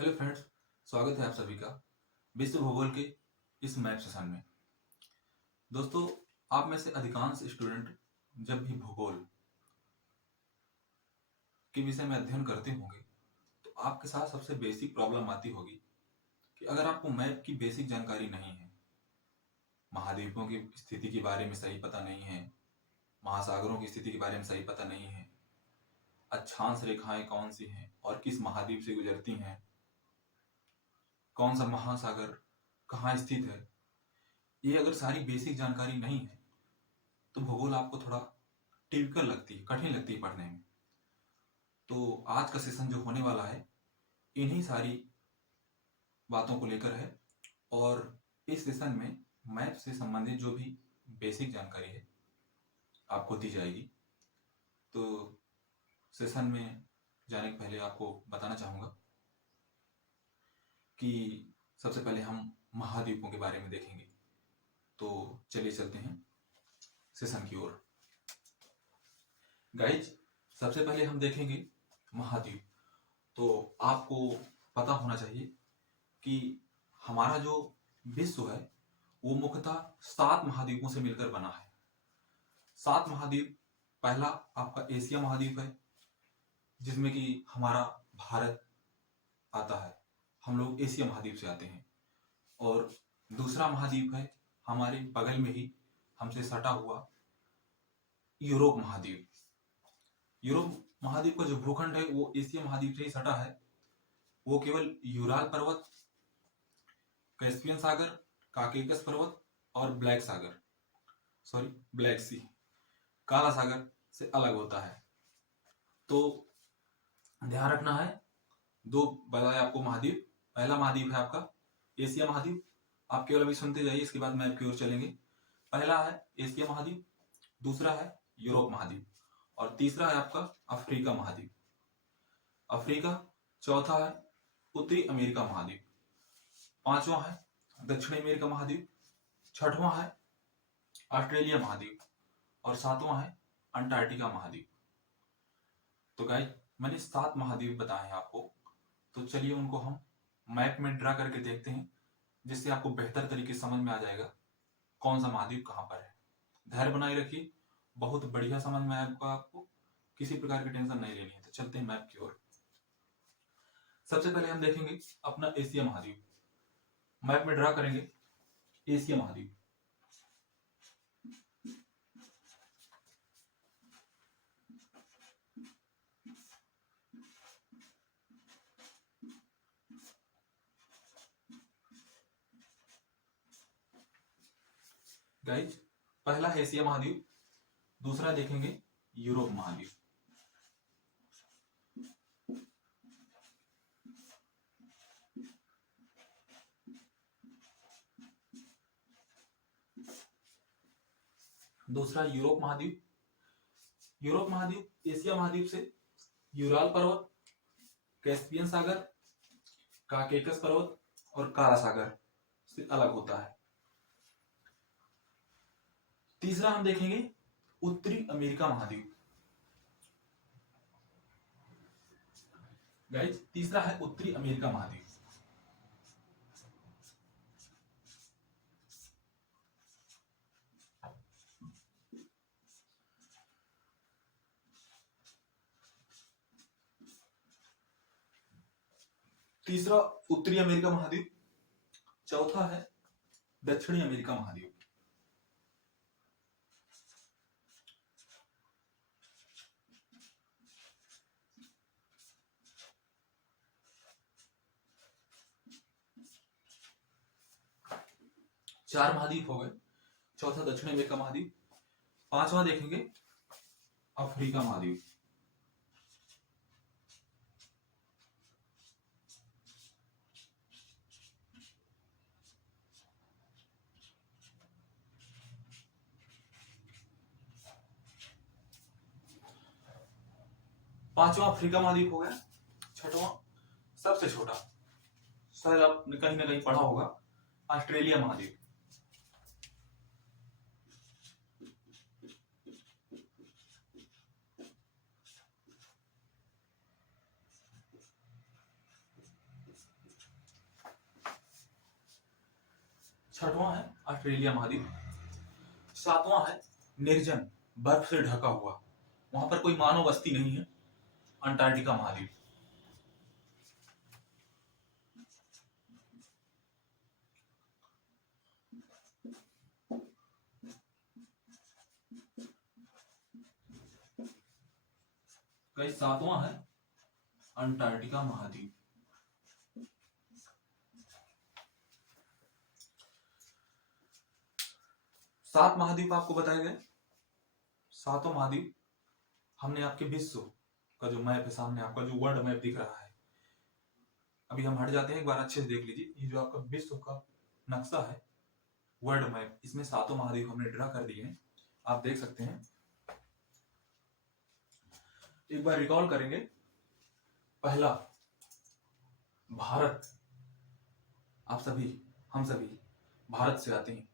Hello friends, स्वागत है आप सभी का विश्व भूगोल के इस मैथ सेशन में। दोस्तों, आप में से अधिकांश स्टूडेंट जब भी भूगोल के विषय में अध्ययन करते होंगे तो आपके साथ सबसे बेसिक प्रॉब्लम आती होगी कि अगर आपको मैप की बेसिक जानकारी नहीं है, महाद्वीपों की स्थिति के बारे में सही पता नहीं है, महासागरों की स्थिति के बारे में सही पता नहीं है, अक्षांश रेखाएं कौन सी हैं और किस महाद्वीप से गुजरती हैं, कौन सा महासागर कहाँ स्थित है, ये अगर सारी बेसिक जानकारी नहीं है तो भूगोल आपको थोड़ा टिपिकल लगती है, कठिन लगती है पढ़ने में। तो आज का सेशन जो होने वाला है इन्हीं सारी बातों को लेकर है और इस सेशन में मैथ से संबंधित जो भी बेसिक जानकारी है आपको दी जाएगी। तो सेशन में जाने के पहले आपको बताना चाहूँगा कि सबसे पहले हम महाद्वीपों के बारे में देखेंगे। तो चलिए चलते हैं सेशन की ओर। गाइज, सबसे पहले हम देखेंगे महाद्वीप। तो आपको पता होना चाहिए कि हमारा जो विश्व है वो मुख्यतः 7 महाद्वीपों से मिलकर बना है। 7 महाद्वीप, पहला आपका एशिया महाद्वीप है जिसमें कि हमारा भारत आता है, हम लोग एशिया महाद्वीप से आते हैं। और दूसरा महाद्वीप है हमारे बगल में ही हमसे सटा हुआ यूरोप महाद्वीप। यूरोप महाद्वीप का जो भूखंड है वो एशिया महाद्वीप से ही सटा है। वो केवल यूराल पर्वत, कैस्पियन सागर, काकेकस पर्वत और ब्लैक सी, काला सागर से अलग होता है। तो ध्यान रखना है, दो बताया आपको महाद्वीप। पहला महाद्वीप है आपका एशिया महाद्वीप। आप केवल अभी सुनते जाइए, इसके बाद मैप की ओर चलेंगे। पहला है एशिया महाद्वीप, दूसरा है यूरोप महाद्वीप और तीसरा है आपका अफ्रीका महाद्वीप। अफ्रीका, चौथा है उत्तरी अमेरिका महाद्वीप, पांचवा है दक्षिणी अमेरिका महाद्वीप, छठवां है ऑस्ट्रेलिया महाद्वीप और सातवां है अंटार्कटिका महाद्वीप। तो गाइस, मैंने 7 महाद्वीप बताए हैं आपको। तो चलिए उनको हम मैप में ड्रा करके देखते हैं, जिससे आपको बेहतर तरीके से समझ में आ जाएगा कौन सा महाद्वीप कहाँ पर है। धैर्य बनाए रखिए, बहुत बढ़िया समझ में आएगा आपको, किसी प्रकार की टेंशन नहीं लेनी है। तो चलते हैं मैप की ओर। सबसे पहले हम देखेंगे अपना एशिया महाद्वीप। मैप में ड्रा करेंगे एशिया महाद्वीप। गाइज, पहला है एशिया महाद्वीप, दूसरा देखेंगे यूरोप महाद्वीप। दूसरा यूरोप महाद्वीप। यूरोप महाद्वीप एशिया महाद्वीप से यूराल पर्वत, कैस्पियन सागर, काकेकस पर्वत और काला सागर से अलग होता है। तीसरा हम देखेंगे उत्तरी अमेरिका महाद्वीप। गाइस, तीसरा है उत्तरी अमेरिका महाद्वीप। तीसरा उत्तरी अमेरिका महाद्वीप, चौथा है दक्षिणी अमेरिका महाद्वीप। चार महाद्वीप हो गए, चौथा दक्षिण अमेरिका महाद्वीप। पांचवा देखेंगे अफ्रीका महाद्वीप। पांचवा अफ्रीका महाद्वीप हो गया। छठवां सबसे छोटा, शायद आपने कहीं ना कहीं पढ़ा होगा, ऑस्ट्रेलिया महाद्वीप। छठवां है ऑस्ट्रेलिया महाद्वीप, सातवां है निर्जन बर्फ से ढका हुआ, वहां पर कोई मानव बस्ती नहीं है, अंटार्कटिका महाद्वीप। कई सातवां है अंटार्कटिका महाद्वीप। सात महाद्वीप आपको बताए गए, सातों महाद्वीप हमने आपके विश्व का जो मैप है सामने, आपका जो वर्ल्ड मैप दिख रहा है, अभी हम हट जाते हैं, एक बार अच्छे से देख लीजिए। ये जो आपका विश्व का नक्शा है, वर्ल्ड मैप, इसमें सातों महाद्वीप हमने ड्रा कर दिए हैं, आप देख सकते हैं। एक बार रिकॉल करेंगे। पहला भारत, आप सभी, हम सभी भारत से आते हैं,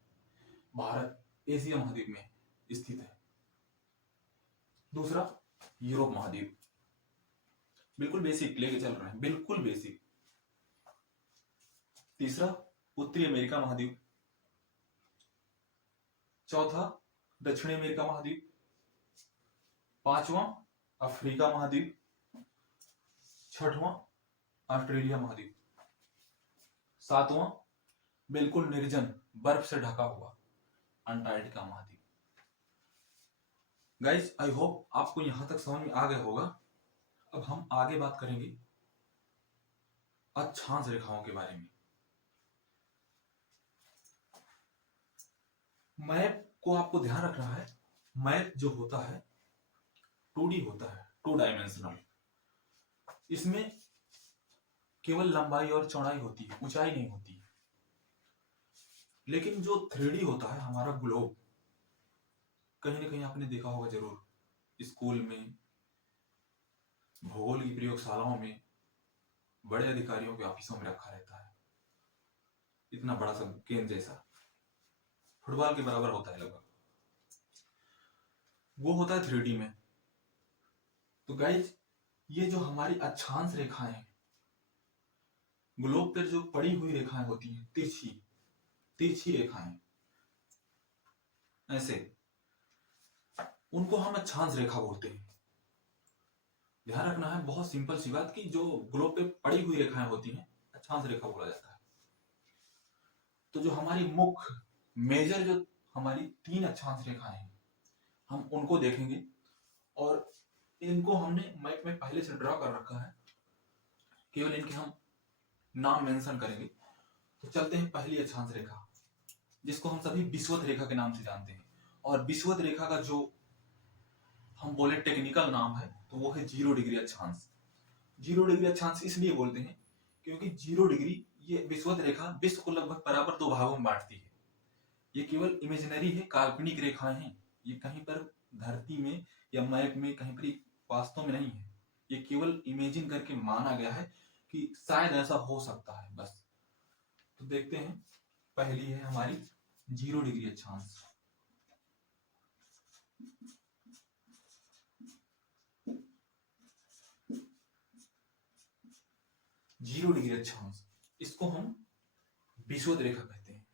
भारत एशिया महाद्वीप में स्थित है। दूसरा यूरोप महाद्वीप, बिल्कुल बेसिक लेके चल रहे हैं, बिल्कुल बेसिक। तीसरा उत्तरी अमेरिका महाद्वीप। चौथा दक्षिणी अमेरिका महाद्वीप। पांचवा अफ्रीका महाद्वीप। छठवां ऑस्ट्रेलिया महाद्वीप। सातवां बिल्कुल निर्जन बर्फ से ढका हुआ अंटार्कटिका महाद्वीप। गाइस, आई होप आपको यहां तक समझ में आ गया होगा। अब हम आगे बात करेंगे अक्षांश रेखाओं के बारे में। मैप को आपको ध्यान रखना है, मैप जो होता है 2D होता है, 2 डायमेंशनल। इसमें केवल लंबाई और चौड़ाई होती है, ऊंचाई नहीं होती है। लेकिन जो 3D होता है हमारा ग्लोब, कहीं ना कहीं आपने देखा होगा जरूर, स्कूल में, भूगोल की प्रयोगशालाओं में, बड़े अधिकारियों के ऑफिसों में रखा रहता है, इतना बड़ा सा गेंद जैसा, फुटबॉल के बराबर होता है लगभग, वो होता है 3D में। तो गाइज, ये जो हमारी अक्षांश रेखाएं हैं, ग्लोब पर जो पड़ी हुई रेखाएं होती हैं, तिरछी तिरछी रेखाएं, ऐसे, उनको हम अक्षांश रेखा बोलते हैं। ध्यान रखना है, बहुत सिंपल सी बात, कि जो ग्लोब पे पड़ी हुई रेखाएं होती हैं अक्षांश रेखा बोला जाता है। तो जो हमारी मुख्य मेजर जो हमारी 3 अक्षांश रेखाएं हैं, हम उनको देखेंगे, और इनको हमने मैप में पहले से ड्रा कर रखा है, केवल इनके हम नाम मेंशन करेंगे। तो चलते हैं पहली अक्षांश रेखा, जिसको हम सभी विषुवत रेखा के नाम से जानते हैं। और विषुवत रेखा का जो हम बोले टेक्निकल नाम है, तो वो है 0 डिग्री अक्षांश। 0 डिग्री अक्षांश इसलिए बोलते हैं क्योंकि 0 डिग्री, ये विषुवत रेखा विश्व को लगभग बराबर 2 भागों में बांटती है। ये केवल इमेजिनरी है, काल्पनिक रेखाएं हैं, ये कहीं पर धरती में या मैप में कहीं पर वास्तव में नहीं है। ये केवल इमेजिन करके माना गया है कि शायद ऐसा हो सकता है, बस। तो देखते हैं, पहली है हमारी 0 डिग्री अक्षांश। जीरो डिग्री अक्षांश, इसको हम विषुवत रेखा कहते हैं।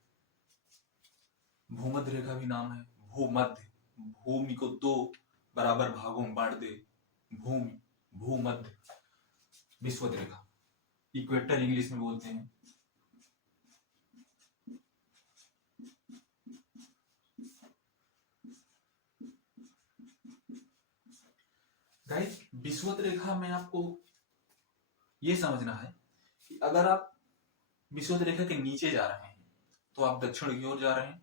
भूमध्य रेखा भी नाम है, भूमध्य, भूमि को 2 बराबर भागों में बांट दे, भूमि, भूमध्य, विषुवत रेखा, इक्वेटर इंग्लिश में बोलते हैं। गाइस, विषुवत रेखा में आपको ये समझना है कि अगर आप विषुवत रेखा के नीचे जा रहे हैं तो आप दक्षिण की ओर जा रहे हैं,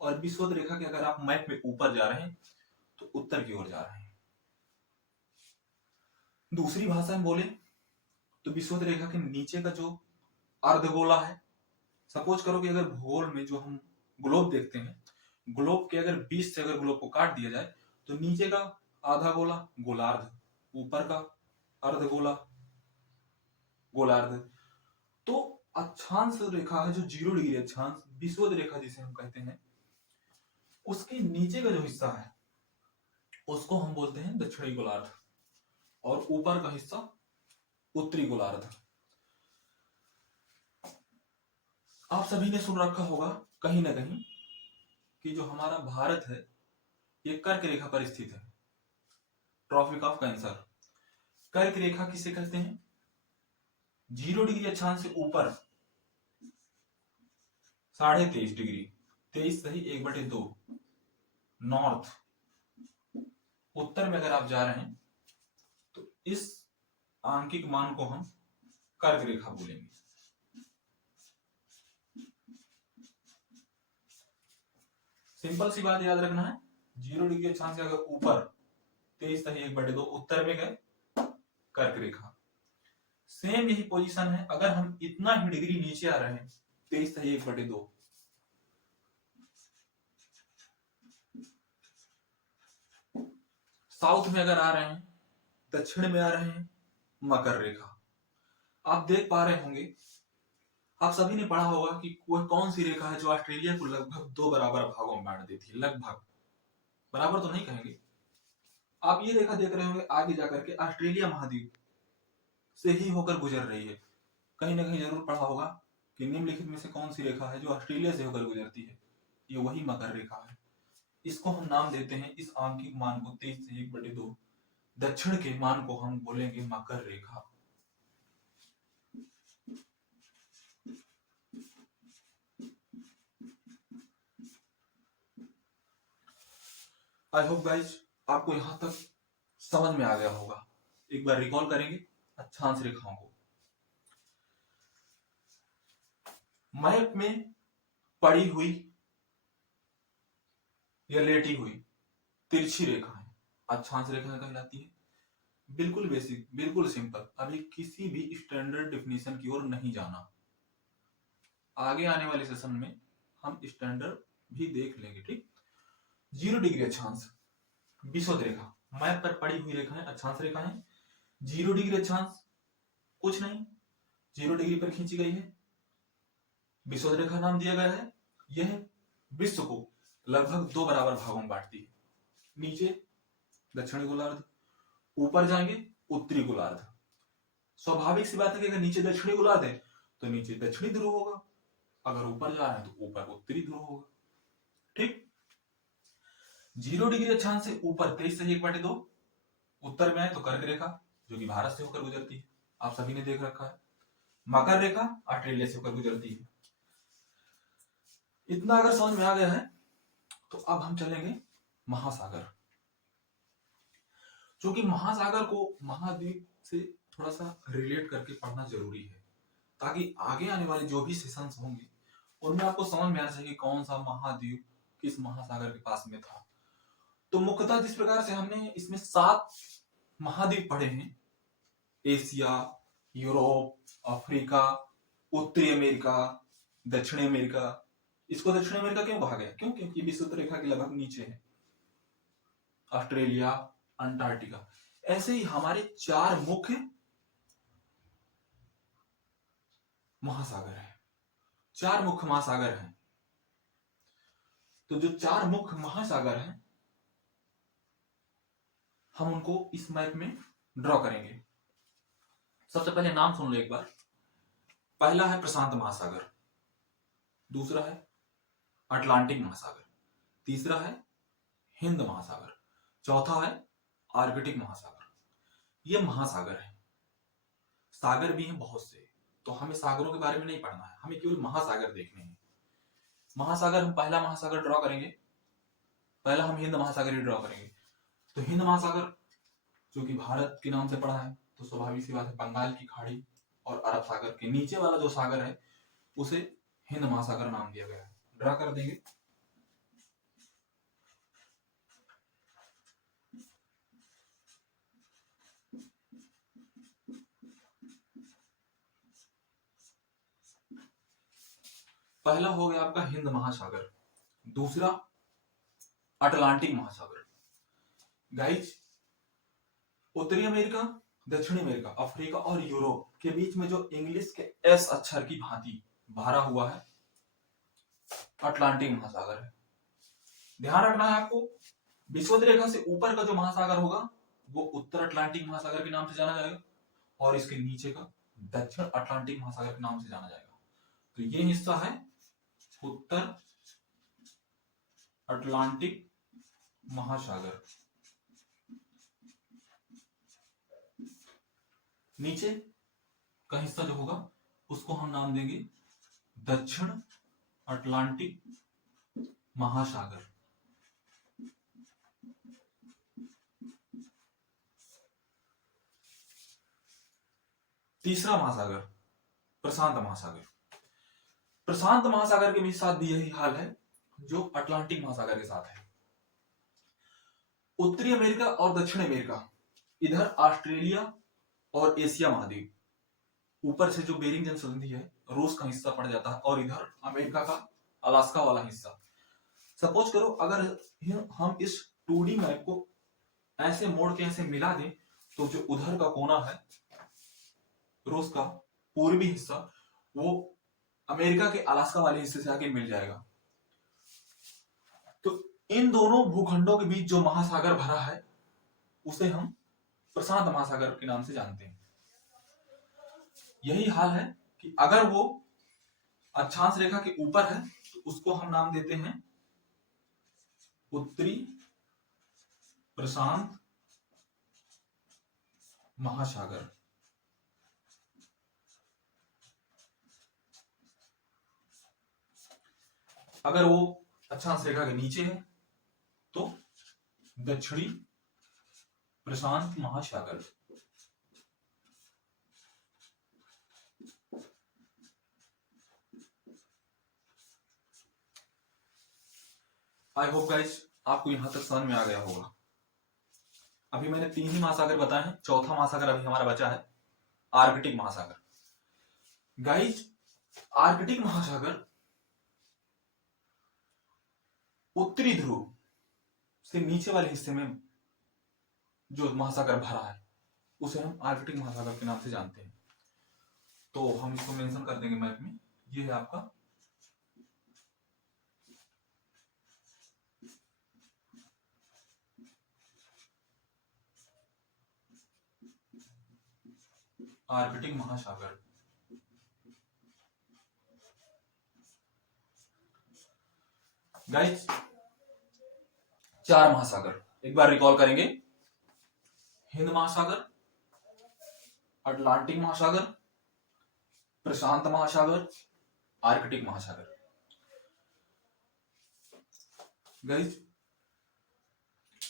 और विषुवत रेखा के अगर आप मैप में ऊपर जा रहे हैं तो उत्तर की ओर जा रहे हैं। दूसरी भाषा में बोले तो विषुवत रेखा के नीचे का जो अर्धगोला है, सपोज करो कि अगर भूगोल में जो हम ग्लोब देखते हैं, ग्लोब के अगर 20 से अगर ग्लोब को काट दिया जाए तो नीचे का आधा गोला गोलार्ध, ऊपर का अर्धगोला गोलार्ध। तो अक्षांश रेखा है जो 0 डिग्री अक्षांश, विषुवत रेखा जिसे हम कहते हैं, उसके नीचे का जो हिस्सा है उसको हम बोलते हैं दक्षिणी गोलार्ध, और ऊपर का हिस्सा उत्तरी गोलार्ध। आप सभी ने सुन रखा होगा कहीं ना कहीं कि जो हमारा भारत है ये कर्क रेखा पर स्थित है, ट्रॉपिक ऑफ कैंसर। कर्क रेखा किसे कहते हैं? 0 डिग्री अक्षांश से ऊपर 23.5 डिग्री, 23 सही 1/2 नॉर्थ, उत्तर में अगर आप जा रहे हैं तो इस आंकिक मान को हम कर्क रेखा बोलेंगे। सिंपल सी बात याद रखना है, 0 डिग्री अक्षांश से अगर ऊपर 23 सही 1/2 उत्तर में गए कर्क रेखा। सेम यही पोजीशन है अगर हम इतना ही डिग्री नीचे आ रहे हैं 23 सही 1/2, साउथ में अगर आ रहे हैं, दक्षिण में आ रहे हैं, मकर रेखा। आप देख पा रहे होंगे, आप सभी ने पढ़ा होगा कि वह कौन सी रेखा है जो ऑस्ट्रेलिया को लगभग 2 बराबर भागों में बांट देती है। लगभग, बराबर तो नहीं कहेंगे। आप ये रेखा देख रहे होंगे आगे जाकर के ऑस्ट्रेलिया महाद्वीप से ही होकर गुजर रही है। कहीं ना कहीं जरूर पढ़ा होगा कि निम्नलिखित में से कौन सी रेखा है जो ऑस्ट्रेलिया से होकर गुजरती है। ये वही मकर रेखा है। इसको हम नाम देते हैं, इस आंकिक मान को 23 से 1/2 दक्षिण के मान को हम बोलेंगे मकर रेखा। आई होप गाइज आपको यहां तक समझ में आ गया होगा। एक बार रिकॉल करेंगे अक्षांश रेखाओं को। मैप में पड़ी हुई या लेटी हुई तिरछी रेखाएं अक्षांश रेखाएं कहलाती है। बिल्कुल बेसिक, बिल्कुल सिंपल, अभी किसी भी स्टैंडर्ड डेफिनेशन की ओर नहीं जाना। आगे आने वाले सेशन में हम स्टैंडर्ड भी देख लेंगे, ठीक। 0 डिग्री अक्षांश विषुवत रेखा, मैप पर पड़ी हुई रेखाएं अक्षांश रेखाएं। 0 डिग्री अक्षांश कुछ नहीं, 0 डिग्री पर खींची गई है, विषुवत रेखा नाम दिया गया है। यह विश्व को लगभग 2 बराबर भागों में बांटती है। नीचे दक्षिणी गोलार्ध, ऊपर जाएंगे उत्तरी गोलार्ध। स्वाभाविक सी बात है कि अगर नीचे दक्षिणी गोलार्ध है तो नीचे दक्षिणी ध्रुव होगा, अगर ऊपर जा रहे हैं तो ऊपर उत्तरी ध्रुव होगा, ठीक। 0 डिग्री अक्षांश से ऊपर 23 सही 1/2 उत्तर में आए तो कर्क रेखा जो कि भारत से होकर गुजरती है, आप सभी ने देख रखा है। मकर रेखा ऑस्ट्रेलिया से होकर गुजरती है। इतना अगर समझ में आ गया है तो अब हम चलेंगे महासागर। क्योंकि महासागर को महाद्वीप से थोड़ा सा रिलेट करके पढ़ना जरूरी है, ताकि आगे आने वाले जो भी सेशंस होंगे उनमें आपको समझ में आ सके कौन सा महाद्वीप किस महासागर के पास में था। तो मुख्यतः जिस प्रकार से हमने इसमें 7 महाद्वीप पढ़े हैं, एशिया, यूरोप, अफ्रीका, उत्तरी अमेरिका, दक्षिणी अमेरिका। इसको दक्षिण अमेरिका क्यों कहा गया? क्यों? क्योंकि विषुवत रेखा के लगभग नीचे है। ऑस्ट्रेलिया, अंटार्कटिका, ऐसे ही हमारे 4 मुख्य महासागर हैं। 4 मुख्य महासागर हैं। तो जो 4 मुख्य महासागर हैं हम उनको इस मैप में ड्रॉ करेंगे। सबसे पहले नाम सुन लो एक बार। पहला है प्रशांत महासागर, दूसरा है अटलांटिक महासागर, तीसरा है हिंद महासागर, चौथा है आर्कटिक महासागर। ये महासागर है। सागर भी हैं बहुत से, तो हमें सागरों के बारे में नहीं पढ़ना है, हमें केवल महासागर देखने हैं। महासागर हम पहला महासागर ड्रॉ करेंगे, पहला हम हिंद महासागर ही ड्रॉ करेंगे। तो हिंद महासागर जो कि भारत के नाम से पड़ा है, तो स्वाभाविक सी बात है बंगाल की खाड़ी और अरब सागर के नीचे वाला जो सागर है उसे हिंद महासागर नाम दिया गया है। ड्रा कर देंगे। पहला हो गया आपका हिंद महासागर, दूसरा अटलांटिक महासागर। गाइज, उत्तरी अमेरिका, दक्षिणी अमेरिका, अफ्रीका और यूरोप के बीच में जो इंग्लिश के एस अक्षर की भांति भरा हुआ है अटलांटिक महासागर है। ध्यान रखना है आपको, विषुवत रेखा से ऊपर का जो महासागर होगा वो उत्तर अटलांटिक महासागर के नाम से जाना जाएगा और इसके नीचे का दक्षिण अटलांटिक महासागर के नाम से जाना जाएगा। तो ये हिस्सा है उत्तर अटलांटिक महासागर। नीचे का हिस्सा जो होगा उसको हम नाम देंगे दक्षिण अटलांटिक महासागर। तीसरा महासागर प्रशांत महासागर। प्रशांत महासागर के भी साथ भी यही हाल है जो अटलांटिक महासागर के साथ है। उत्तरी अमेरिका और दक्षिण अमेरिका, इधर ऑस्ट्रेलिया और एशिया महाद्वीप, ऊपर से जो बेरिंग जन संधि है रूस का हिस्सा पड़ जाता है, और इधर अमेरिका का अलास्का वाला हिस्सा। सपोज करो अगर हम इस 2D मैप को ऐसे मोड़ के ऐसे मिला दें तो जो उधर का कोना है रूस का पूर्वी हिस्सा वो अमेरिका के अलास्का वाले हिस्से से आके मिल जाएगा। तो इन दोनों भूखंडों के बीच जो महासागर भरा है उसे हम प्रशांत महासागर के नाम से जानते हैं। यही हाल है कि अगर वो अक्षांश रेखा के ऊपर है तो उसको हम नाम देते हैं उत्तरी प्रशांत महासागर। अगर वो अक्षांश रेखा के नीचे है तो दक्षिणी प्रशांत महासागर। आई होप गाइस आपको यहां तक समझ में आ गया होगा। अभी मैंने 3 ही महासागर बताए हैं, चौथा महासागर अभी हमारा बचा है आर्कटिक महासागर। गाइस आर्कटिक महासागर उत्तरी ध्रुव से नीचे वाले हिस्से में जो महासागर भरा है उसे हम आर्कटिक महासागर के नाम से जानते हैं। तो हम इसको मेंशन कर देंगे मैप में। ये है आपका आर्कटिक महासागर। गाइस 4 महासागर एक बार रिकॉल करेंगे। हिंद महासागर, अटलांटिक महासागर, प्रशांत महासागर, आर्कटिक महासागर। गाइस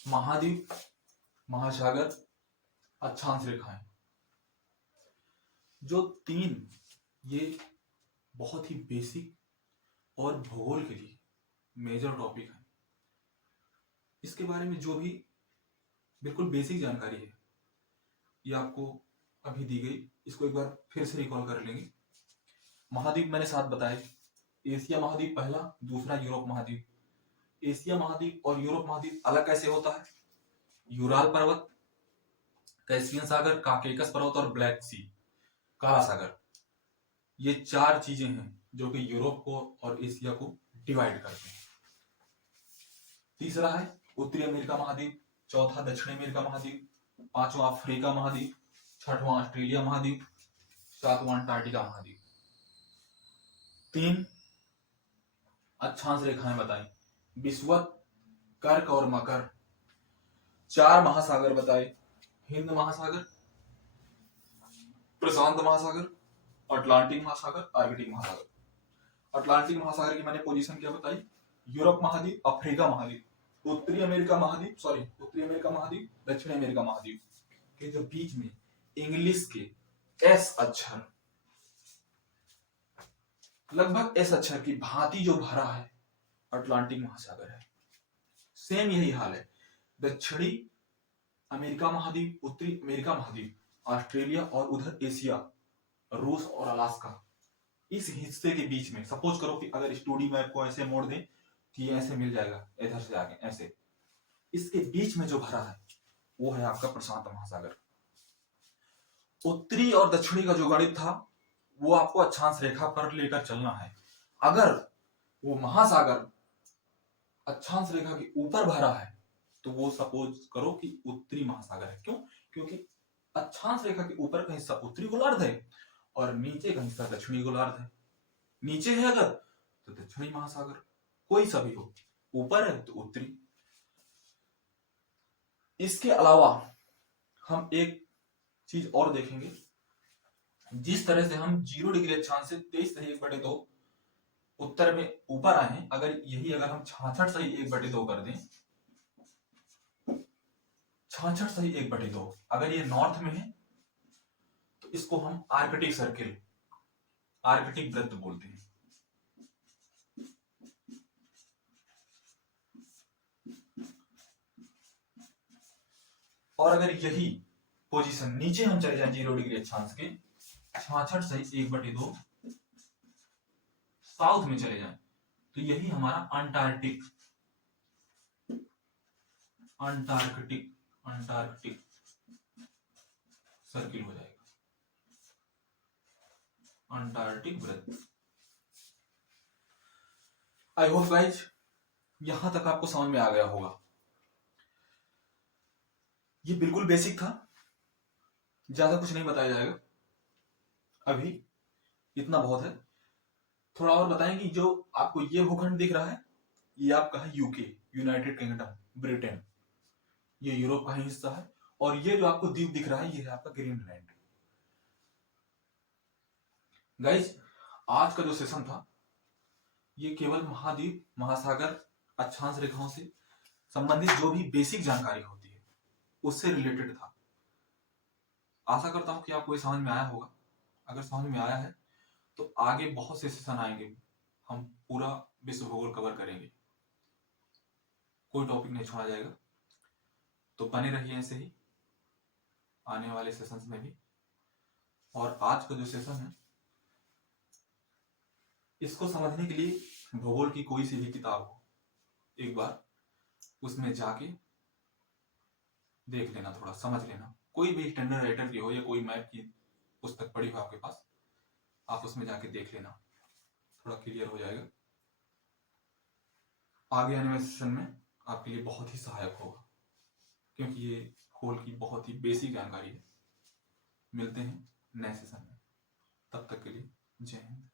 महाद्वीप, महासागर, अक्षांश रेखाएं, जो 3 ये बहुत ही बेसिक और भूगोल के लिए मेजर टॉपिक है। इसके बारे में जो भी बिल्कुल बेसिक जानकारी है ये आपको अभी दी गई, इसको एक बार फिर से रिकॉल कर लेंगे। महाद्वीप मैंने 7 बताए। एशिया महाद्वीप पहला, दूसरा यूरोप महाद्वीप। एशिया महाद्वीप और यूरोप महाद्वीप अलग कैसे होता है? यूराल पर्वत, कैस्पियन सागर, काकेकस पर्वत और ब्लैक सी, काला सागर, ये 4 चीजें हैं जो कि यूरोप को और एशिया को डिवाइड करते हैं। तीसरा है उत्तरी अमेरिका महाद्वीप, चौथा दक्षिण अमेरिका महाद्वीप, 5वां अफ्रीका महाद्वीप, 6वां ऑस्ट्रेलिया महाद्वीप, 7वां अंटार्कटिका महाद्वीप। 3 अक्षांश रेखाएं बताई, विषुवत, कर्क और मकर। 4 महासागर बताए, हिंद महासागर, प्रशांत महासागर, अटलांटिक महासागर, आर्कटिक महासागर। अटलांटिक महासागर की मैंने पोजीशन क्या बताई? यूरोप महाद्वीप, अफ्रीका महाद्वीप, उत्तरी अमेरिका महाद्वीप, दक्षिण अमेरिका महाद्वीप के जो बीच में इंग्लिश के एस अक्षर, लगभग एस अक्षर की भांति जो भरा है अटलांटिक महासागर है। सेम यही हाल है दक्षिणी अमेरिका महाद्वीप, उत्तरी अमेरिका महाद्वीप, ऑस्ट्रेलिया और उधर एशिया, रूस और अलास्का, इस हिस्से के बीच में। सपोज करो कि अगर इस 2D मैप को ऐसे मोड़ दें कि ऐसे मिल जाएगा, इधर से आगे ऐसे, इसके बीच में जो भरा है वो है आपका प्रशांत महासागर। उत्तरी और दक्षिणी का जो गणित था वो आपको अक्षांश रेखा पर लेकर चलना है। अगर वो महासागर अक्षांश रेखा के ऊपर भरा है तो वो सपोज करो कि उत्तरी महासागर है। क्यों? क्योंकि अक्षांश रेखा के ऊपर का हिस्सा उत्तरी गोलार्ध है और नीचे का हिस्सा दक्षिणी गोलार्ध है। नीचे है अगर तो दक्षिणी महासागर, कोई सा भी हो, ऊपर है तो उत्तरी। इसके अलावा हम एक चीज और देखेंगे, जिस तरह से हम 0 डिग्री अक्षांश से 23/1/2 उत्तर में ऊपर आए हैं, अगर यही अगर हम 66/1/2 कर दें, 66/1/2 अगर ये नॉर्थ में है तो इसको हम आर्कटिक सर्किल, आर्कटिक वृत्त बोलते हैं। और अगर यही पोजीशन नीचे हम चले जाएं 0 डिग्री अक्षांश के 66/1/2 साउथ में चले जाएं, तो यही हमारा अंटार्कटिक अंटार्कटिक अंटार्कटिक सर्किल हो जाएगा, अंटार्कटिक वृत्त। आई होप गाइज यहां तक आपको समझ में आ गया होगा। ये बिल्कुल बेसिक था, ज्यादा कुछ नहीं बताया जाएगा अभी, इतना बहुत है। थोड़ा और बताएं कि जो आपको ये भूखंड दिख रहा है ये आपका है यूके, यूनाइटेड किंगडम, ब्रिटेन, ये यूरोप का ही हिस्सा है। और ये जो आपको द्वीप दिख रहा है ये है आपका ग्रीनलैंड। गाइज आज का जो सेशन था ये केवल महाद्वीप, महासागर, अक्षांश रेखाओं से संबंधित जो भी बेसिक जानकारी होती है उससे रिलेटेड था। आशा करता हूं कि आपको ये समझ में आया होगा। अगर समझ में आया है तो आगे बहुत से सेशन आएंगे, हम पूरा विश्व भूगोल कवर करेंगे, कोई टॉपिक नहीं छोड़ा जाएगा। तो बने रहिए ऐसे ही आने वाले सेशंस में भी। और आज का जो सेशन है इसको समझने के लिए भूगोल की कोई सी भी किताब हो, एक बार उसमें जाके देख लेना, थोड़ा समझ लेना। कोई भी स्टैंडर्ड राइटर की हो या कोई मैप की पुस्तक पड़ी हो आपके पास, आप उसमें जाके देख लेना, थोड़ा क्लियर हो जाएगा। आगे आने वाले सेशन में आपके लिए बहुत ही सहायक होगा, क्योंकि ये भूगोल की बहुत ही बेसिक जानकारी है। मिलते हैं नए सेशन में, तब तक के लिए जय हिंद।